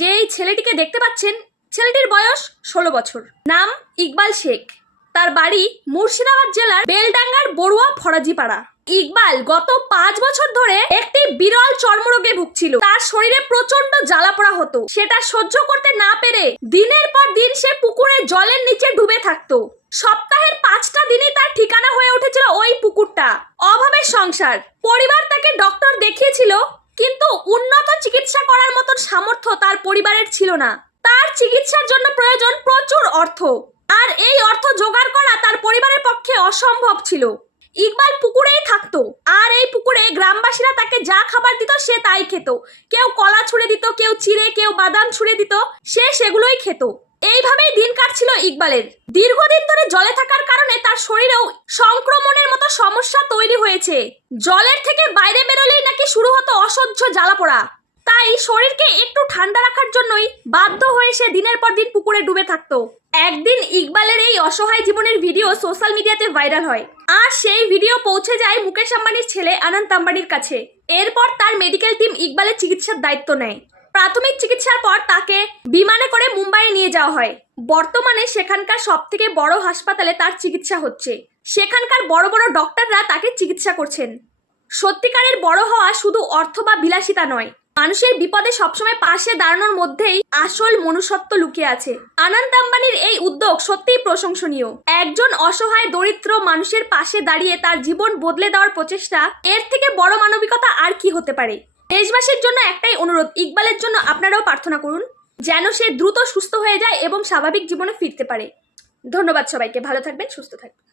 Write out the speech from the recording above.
যে এই ছেলেটিকে দেখতে পাচ্ছেন, ছেলেটির বয়স 16 বছর। নাম ইকবাল শেখ। তার বাড়ি মুর্শিদাবাদ জেলার বেলডাঙ্গার বড়ুয়া ফরাজিপাড়া। ইকবাল গত 5 বছর ধরে একটি বিরল চর্মরোগে ভুগছিল। তার শরীরে প্রচন্ড জ্বালাপোড়া হতো। সেটা সহ্য করতে না পেরে দিনের পর দিন সে পুকুরে জলের নিচে ডুবে থাকতো। সপ্তাহের 5টা দিনই তার ঠিকানা হয়ে উঠেছিল ওই পুকুরটা। অভাবের সংসার। পরিবার তাকে ডক্টর দেখিয়েছিল, কিন্তু উন্নত চিকিৎসা করার মতন সামর্থ্য তার পরিবারের ছিল না। তার চিকিৎসার জন্য প্রয়োজন প্রচুর অর্থ, আর এই অর্থ জোগাড় করা তার পরিবারের পক্ষে অসম্ভব ছিল। ইকবাল পুকুরেই থাকতো, আর এই পুকুরে গ্রামবাসীরা তাকে যা খাবার দিত সে তাই খেত। কেউ কলা ছুঁড়ে দিত, কেউ চিড়ে, কেউ বাদাম ছুঁড়ে দিত, সে সেগুলোই খেত। এইভাবেই দিন কাটছিল ইকবালের। দীর্ঘদিন ধরে জলে থাকার কারণে তার শরীরেও সংক্রমণের মতো সমস্যা তৈরি হয়েছে। জলের থেকে বাইরে বেরোলেই নাকি শুরু হতো অসহ্য জ্বালাপোড়া। তাই শরীরকে একটু ঠান্ডা রাখার জন্যই বাধ্য হয়ে সে দিনের পর দিন পুকুরে ডুবে থাকতো। একদিন ইকবালের এই অসহায় জীবনের ভিডিও সোশ্যাল মিডিয়াতে ভাইরাল হয়, আর সেই ভিডিও পৌঁছে যায় মুকেশ আম্বানির ছেলে অনন্ত আম্বানির কাছে। এরপর তার মেডিকেল টিম ইকবালের চিকিৎসার দায়িত্ব নেয়। প্রাথমিক চিকিৎসার পর তাকে বিমানে করে মুম্বাইয়ে নিয়ে যাওয়া হয়। বর্তমানে সেখানকার সবথেকে বড় হাসপাতালে তার চিকিৎসা হচ্ছে। সেখানকার বড় বড় ডক্টররা তাকে চিকিৎসা করছেন। সত্যিকারের বড় হওয়া শুধু অর্থ বা বিলাসিতা নয়, মানুষের বিপদে সবসময় পাশে দাঁড়ানোর মধ্যেই আসল মনুষ্যত্ব লুকিয়ে আছে। অনন্ত আম্বানির এই উদ্যোগ সত্যিই প্রশংসনীয়। একজন অসহায় দরিদ্র মানুষের পাশে দাঁড়িয়ে তার জীবন বদলে দেওয়ার প্রচেষ্টা, এর থেকে বড় মানবিকতা আর কি হতে পারে। দেশবাসীর জন্য একটাই অনুরোধ, ইকবালের জন্য আপনারাও প্রার্থনা করুন যেন সে দ্রুত সুস্থ হয়ে যায় এবং স্বাভাবিক জীবনে ফিরতে পারে। ধন্যবাদ সবাইকে। ভালো থাকবেন, সুস্থ থাকবেন।